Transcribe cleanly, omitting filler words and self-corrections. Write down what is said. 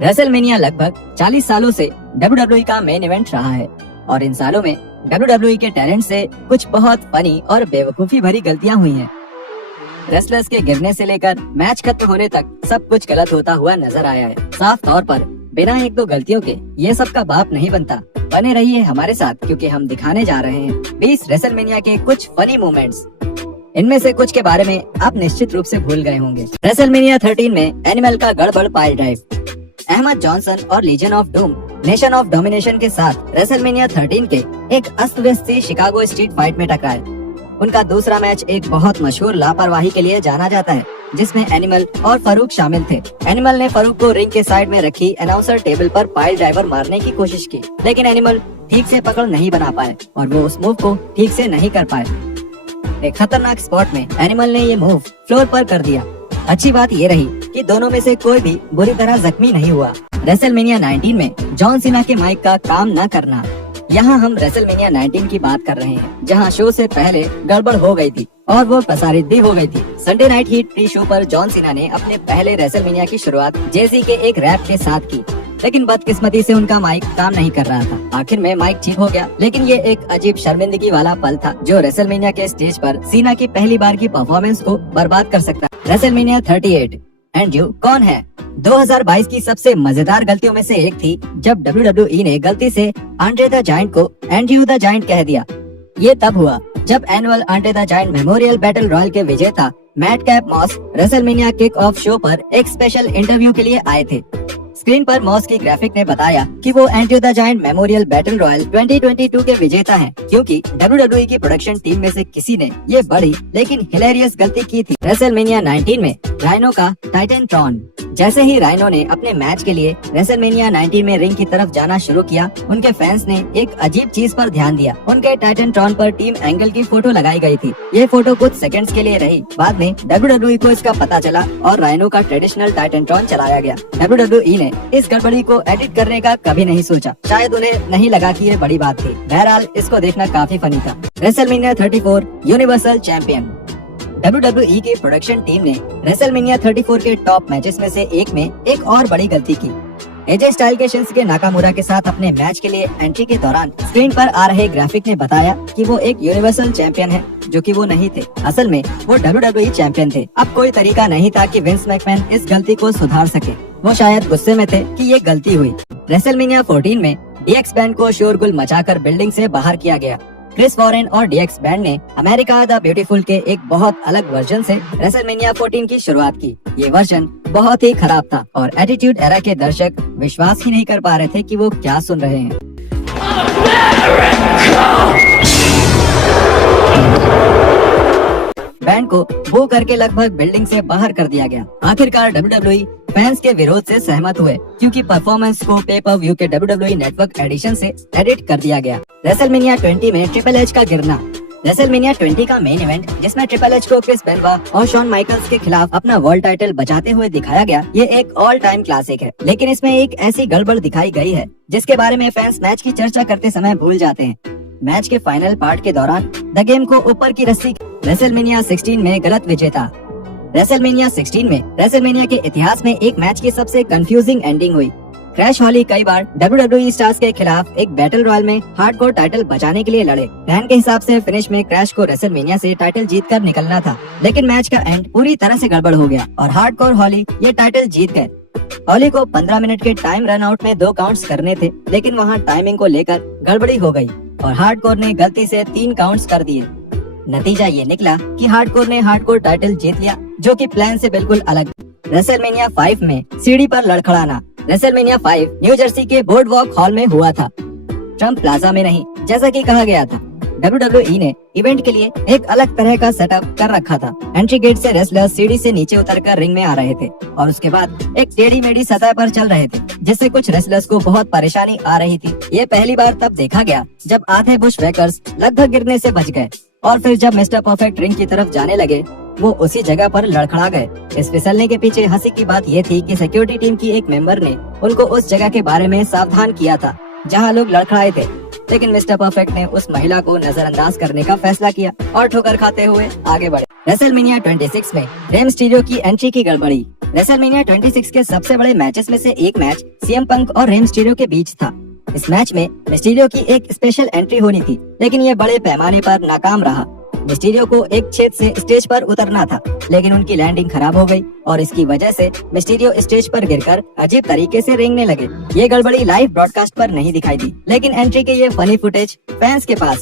WrestleMania लगभग 40 सालों से WWE का मेन इवेंट रहा है और इन सालों में WWE के टैलेंट से कुछ बहुत फनी और बेवकूफी भरी गलतियां हुई हैं। रेसलर्स के गिरने से लेकर मैच खत्म होने तक सब कुछ गलत होता हुआ नजर आया है। साफ तौर पर बिना एक दो गलतियों के ये सब का बाप नहीं बनता। बने रहिए हमारे साथ क्योंकि हम दिखाने जा रहे हैं 20 रेसलमेनिया के कुछ फनी मोमेंट्स। इनमें से कुछ के बारे में आप निश्चित रूप से भूल गए होंगे। रेसलमेनिया 13 में एनिमल का गड़बड़ पाइल ड्राइव। अहमद जॉनसन और Legion of Doom Nation of Domination के साथ रेसलमेनिया 13 के एक अस्त व्यस्त सी शिकागो स्ट्रीट फाइट में टकराए। उनका दूसरा मैच एक बहुत मशहूर लापरवाही के लिए जाना जाता है जिसमें एनिमल और फरूक शामिल थे। एनिमल ने फरूक को रिंग के साइड में रखी अनाउंसर टेबल पर पाइल ड्राइवर मारने की कोशिश की, लेकिन एनिमल ठीक से पकड़ नहीं बना पाए और वो उस मूव को ठीक से नहीं कर पाए। एक खतरनाक स्पॉट में एनिमल ने ये मूव फ्लोर पर कर दिया। अच्छी बात ये रही कि दोनों में से कोई भी बुरी तरह जख्मी नहीं हुआ। रेसलमेनिया 19 में जॉन सीना के माइक का काम न करना। यहाँ हम रेसलमेनिया 19 की बात कर रहे हैं जहाँ शो से पहले गड़बड़ हो गई थी और वो प्रसारित भी हो गई थी। Sunday night heat pre show पर जॉन सीना ने अपने पहले रेसलमेनिया की शुरुआत जेजी के एक रैप के साथ की, लेकिन बदकिस्मती से उनका माइक काम नहीं कर रहा था। आखिर में माइक ठीक हो गया, लेकिन ये एक अजीब शर्मिंदगी वाला पल था जो रेसलमेनिया के स्टेज पर सीना की पहली बार की परफॉर्मेंस को बर्बाद कर सकता है। रेसलमेनिया 38 एंड्रयू कौन है 2022 की सबसे मजेदार गलतियों में से एक थी जब WWE ने गलती से आंड्रे द जायंट को एंड्रयू द जायंट कह दिया। ये तब हुआ जब annual Andre the Giant memorial battle royal के विजेता Madcap Moss WrestleMania kick off show पर एक स्पेशल इंटरव्यू के लिए आए थे। स्क्रीन पर मॉस की ग्राफिक ने बताया कि वो Andrew the Giant memorial battle royal 2022 के विजेता हैं, क्योंकि WWE की प्रोडक्शन टीम में से किसी ने ये बड़ी लेकिन हिलेरियस गलती की थी। रेसलमेनिया 19 में राइनो का टाइटनट्रॉन। जैसे ही राइनो ने अपने मैच के लिए रेसलमेनिया 19 में रिंग की तरफ जाना शुरू किया, उनके फैंस ने एक अजीब चीज पर ध्यान दिया। उनके टाइटनट्रॉन पर टीम एंगल की फोटो लगाई गई थी। ये फोटो कुछ सेकंड्स के लिए रही। बाद में WWE को इसका पता चला और राइनो का ट्रेडिशनल टाइटनट्रॉन चलाया गया। WWE ने इस गड़बड़ी को एडिट करने का कभी नहीं सोचा। शायद उन्हें नहीं लगा कि ये बड़ी बात थी। बहरहाल इसको देखना काफी फनी था। WrestleMania 34 universal champion. WWE की प्रोडक्शन टीम ने रेसलमेनिया 34 के टॉप मैचेस में से एक में एक और बड़ी गलती की। एजे स्टाइल के शिंसुके नाकामुरा के साथ अपने मैच के लिए एंट्री के दौरान स्क्रीन पर आ रहे ग्राफिक ने बताया कि वो एक यूनिवर्सल चैंपियन है, जो कि वो नहीं थे। असल में वो WWE चैंपियन थे। अब कोई तरीका नहीं था कि विंस मैकमैन इस गलती को सुधार सके। वो शायद गुस्से में थे कि ये गलती हुई। रेसलमेनिया 14 में DX बैंड को शोरगुल मचाकर बिल्डिंग से बाहर किया गया। क्रिस वॉरेन और DX बैंड ने अमेरिका द ब्यूटीफुल के एक बहुत अलग वर्जन से रेसलमेनिया 14 की शुरुआत की। ये वर्जन बहुत ही खराब था और एटीट्यूड एरा के दर्शक विश्वास ही नहीं कर पा रहे थे कि वो क्या सुन रहे हैं। बैंड को बू करके लगभग बिल्डिंग से बाहर कर दिया गया। आखिरकार WWE फैंस के विरोध से सहमत हुए क्योंकि परफॉर्मेंस को पे पर व्यू के WWE नेटवर्क एडिशन से एडिट कर दिया गया। रेसलमेनिया 20 में ट्रिपल एच का गिरना। रेसलमेनिया 20 का मेन इवेंट जिसमें ट्रिपल एच को क्रिस बेनवा और शॉन माइकल्स के खिलाफ अपना वर्ल्ड टाइटल बचाते हुए दिखाया गया, ये एक ऑल टाइम क्लासिक है। लेकिन इसमें एक ऐसी गड़बड़ दिखाई गई है जिसके बारे में फैंस मैच की चर्चा करते समय भूल जाते हैं। मैच के फाइनल पार्ट के दौरान द गेम को ऊपर की रस्सी। रेसलमेनिया 16 में गलत विजेता। रेसलमेनिया 16 में रेसलमेनिया के इतिहास में एक मैच की सबसे कंफ्यूजिंग एंडिंग हुई। क्रैश हॉली कई बार WWE स्टार्स के खिलाफ एक बैटल रॉयल में हार्डकोर टाइटल बचाने के लिए लड़े। प्लान के हिसाब से फिनिश में क्रैश को रेसलमेनिया से टाइटल जीतकर निकलना था, लेकिन मैच का एंड पूरी तरह से गड़बड़ हो गया और हार्डकोर हॉली ये टाइटल जीत गए। हॉली को 15 मिनट के टाइम रन आउट में 2 काउंट्स करने थे, लेकिन वहाँ टाइमिंग को लेकर गड़बड़ी हो गई और हार्डकोर ने गलती से 3 काउंट्स कर दिए। नतीजा ये निकला कि हार्डकोर ने हार्डकोर टाइटल जीत लिया, जो कि प्लान से बिल्कुल अलग। रेसलमेनिया 5 में सीढ़ी पर लड़खड़ाना। रेसलमेनिया 5 न्यू जर्सी के बोर्ड वॉक हॉल में हुआ था, ट्रम्प प्लाजा में नहीं, जैसा कि कहा गया था। WWE ने इवेंट के लिए एक अलग तरह का सेटअप कर रखा था। एंट्री गेट से रेसलर्स सीढ़ी से नीचे उतरकर रिंग में आ रहे थे और उसके बाद एक टेढ़ी मेढ़ी सतह पर चल रहे थे, जिससे कुछ रेसलर्स को बहुत परेशानी आ रही थी। ये पहली बार तब देखा गया जब आधे बुश वैकर्स लगभग गिरने से बच गए और फिर जब मिस्टर परफेक्ट रिंग की तरफ जाने लगे, वो उसी जगह पर लड़खड़ा गए। इस फिसलने के पीछे हंसी की बात ये थी कि सिक्योरिटी टीम की एक मेंबर ने उनको उस जगह के बारे में सावधान किया था जहां लोग लड़खड़ाए थे, लेकिन मिस्टर परफेक्ट ने उस महिला को नजरअंदाज करने का फैसला किया और ठोकर खाते हुए आगे बढ़े। रेसलमेनिया 26 में रेम मिस्टीरियो की एंट्री की गड़बड़ी। रेसलमेनिया 26 के सबसे बड़े मैचेस में से एक मैच सीएम पंक और रेम मिस्टीरियो के बीच था। इस मैच में मिस्टीरियो की एक स्पेशल एंट्री होनी थी, लेकिन ये बड़े पैमाने पर नाकाम रहा। मिस्टीरियो को एक छेद से स्टेज पर उतरना था, लेकिन उनकी लैंडिंग खराब हो गई और इसकी वजह से मिस्टीरियो स्टेज पर गिरकर अजीब तरीके से रेंगने लगे। ये गड़बड़ी लाइव ब्रॉडकास्ट पर नहीं दिखाई दी, लेकिन एंट्री के ये फनी फुटेज फैंस के पास है।